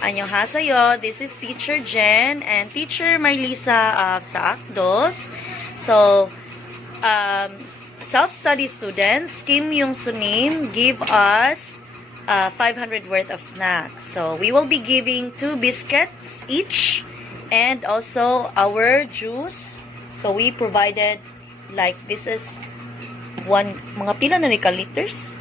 Annyeonghaseyo, this is Teacher Jen and Teacher Marlisa of Saakdos. So, self-study students, Kim Yung Sunim give us 500 worth of snacks. So, we will be giving 2 biscuits each and also our juice. So, we provided like this is mga pila na ni ka liters?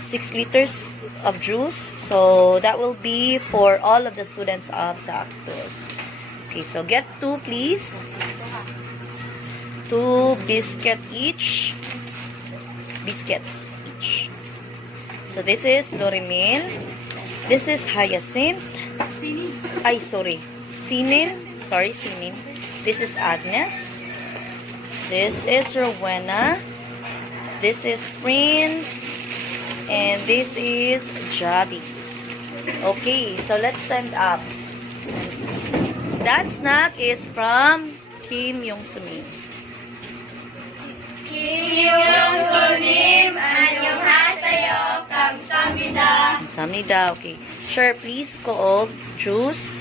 6 liters of juice. So that will be for all of the students of Saakdos. Okay, so get 2 please. 2 biscuits each. So this is Dorimil. This is Hyacinth. Ay, sorry. Sinin. This is Agnes. This is Rowena. This is Prince. And this is Jabbies. Okay, so let's stand up. That snack is from Kim Yung Sunim. Kim Yung Sunim, Annyeonghaseyo, Kamsahamnida. Kamsahamnida, okay. Sure, please, Koog, juice.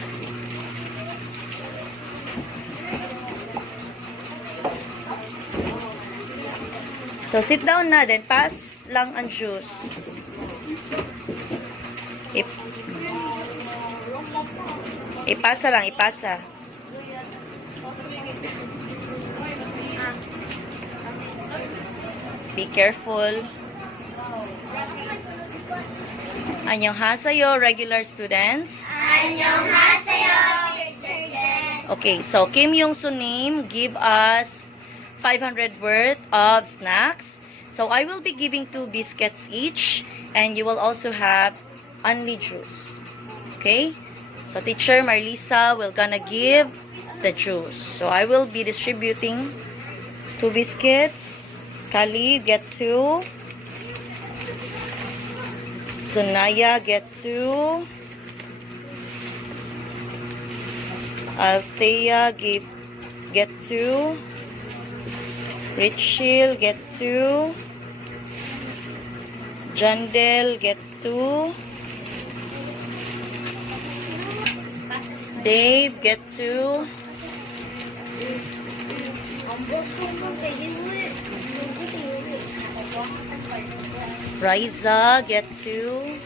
So, sit down na, then pass lang ang juice. Ipasa lang, ipasa. Be careful. Annyeonghaseyo, regular students. Annyeonghaseyo, Teacher Jen. Okay, so Kim Yung Sunim give us 500 worth of snacks. So I will be giving 2 biscuits each and you will also have only juice. Okay? So Teacher Marlisa will gonna give the juice. So I will be distributing 2 biscuits. Kali, get 2. Sunaya, get 2. Althea, get 2. Richil, get 2. Jandel, get 2. Dave, get 2. Riza, get 2.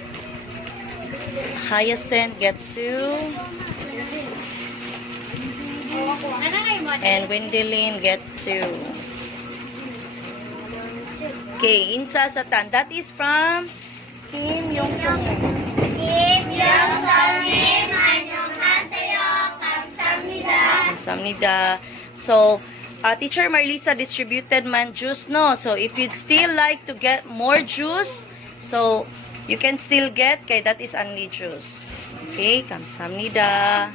Hyacinth, get 2. And Gwendolyn, get 2. Okay, insa sa tan. That is from Kim Yung Sunim. Kim Yung Sunim, Annyeonghaseyo, Kamsahamnida. Kamsahamnida. So, Teacher Marlisa distributed man juice, no? So, if you'd still like to get more juice, so, you can still get, kay that is only juice. Okay, Kamsahamnida.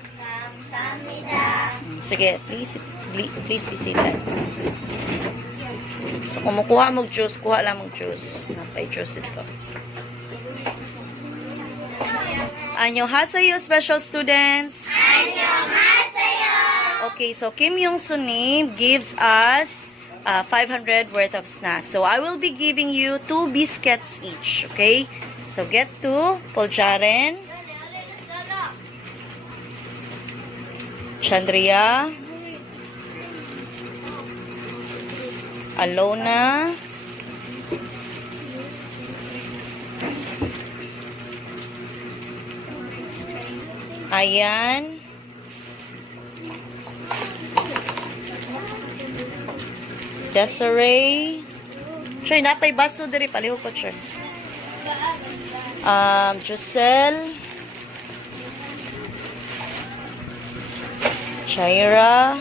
Kamsahamnida. Sige, please be seated. So, kumukuha mong juice, kuha lang mong juice. Napay juice ito. Annyeonghaseyo, special students. Annyeonghaseyo. Okay, so Kim Yung Sunim gives us 500 worth of snacks. So, I will be giving you 2 biscuits each. Okay? So, get 2. Puljaren. Chandria. Alona. Ayan. Desiree. Sure, napay baso diri paliho ko, sure. Giselle. Shaira.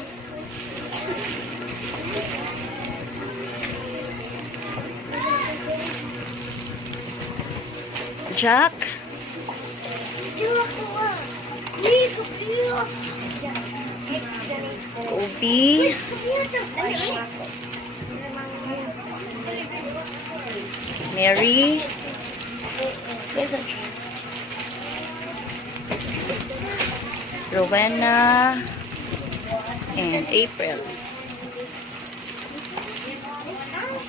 Jack. Kobe. Mary. Rowena. And April.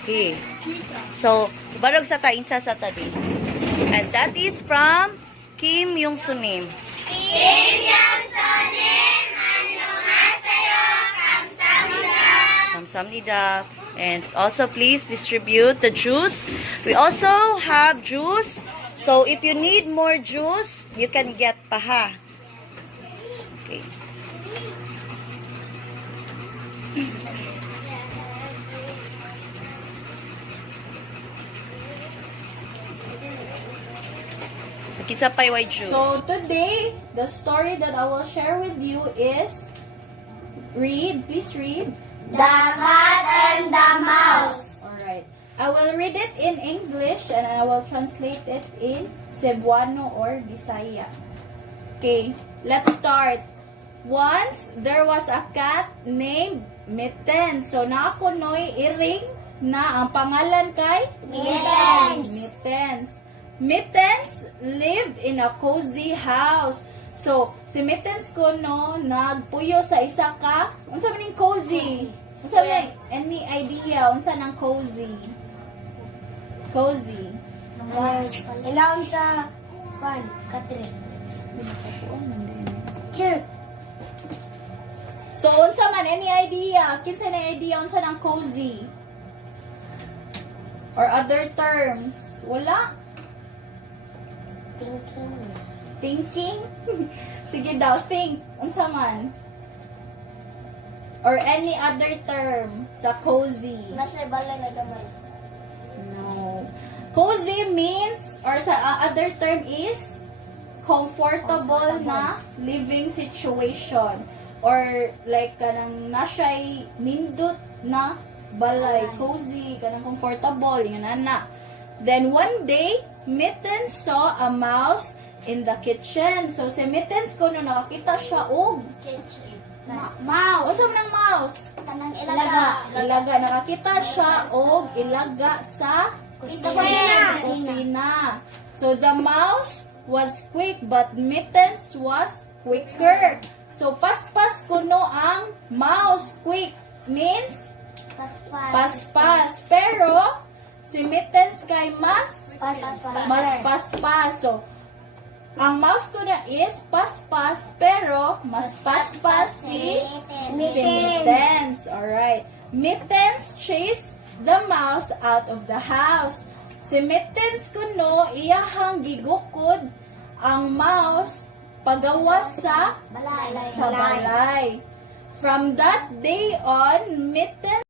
Okay. So, barog sa tainsa sa tabi. And that is from Kim Yung Sunim. 김영선님 안녕하세요. 감사합니다. Kamsamnida. And also please distribute the juice. We also have juice. So if you need more juice, you can get pa ha. Okay. So kitsa pay white juice. So today, the story that I will share with you is please read. The cat and the mouse. Alright. I will read it in English and I will translate it in Cebuano or Bisaya. Okay, let's start. Once, there was a cat named Mitten. So, nakakunoy iring na ang pangalan kay? Mittens. Mittens. Mittens lived in a cozy house. So, si Mittens ko no, nagpuyo sa isa ka, unsa man ning cozy? Unsa man, any idea, unsa nang cozy? Cozy. Ilaon sa Katrin. Sure. So, unsa man, any idea? Kinsa na idea, unsa nang cozy? Or other terms? Wala? Thinking. Thinking? Sige daw, think. Unsa man? Or any other term sa cozy? Nasa balay na gamay. No. Cozy means, or sa other term is, comfortable na living situation. Or like, kanang nasya'y nindot na balay. Cozy, kanang comfortable, yun na. Then one day, Mittens saw a mouse in the kitchen. So, si Mittens ko no nakakita siya og mouse. What's up ng mouse? Kanang ilaga. Ilaga. Nakakita siya og ilaga sa kusina. So, the mouse was quick but Mittens was quicker. So, paspas kuno ang mouse. Quick means paspas. Pero, si Mittens kay mas paspas. So, ang mouse ko na is paspas, pero mas paspas si Mittens. Alright. Mittens chased the mouse out of the house. Si Mittens ko no, iyahang gigukod ang mouse pagawas sa balay. From that day on, Mittens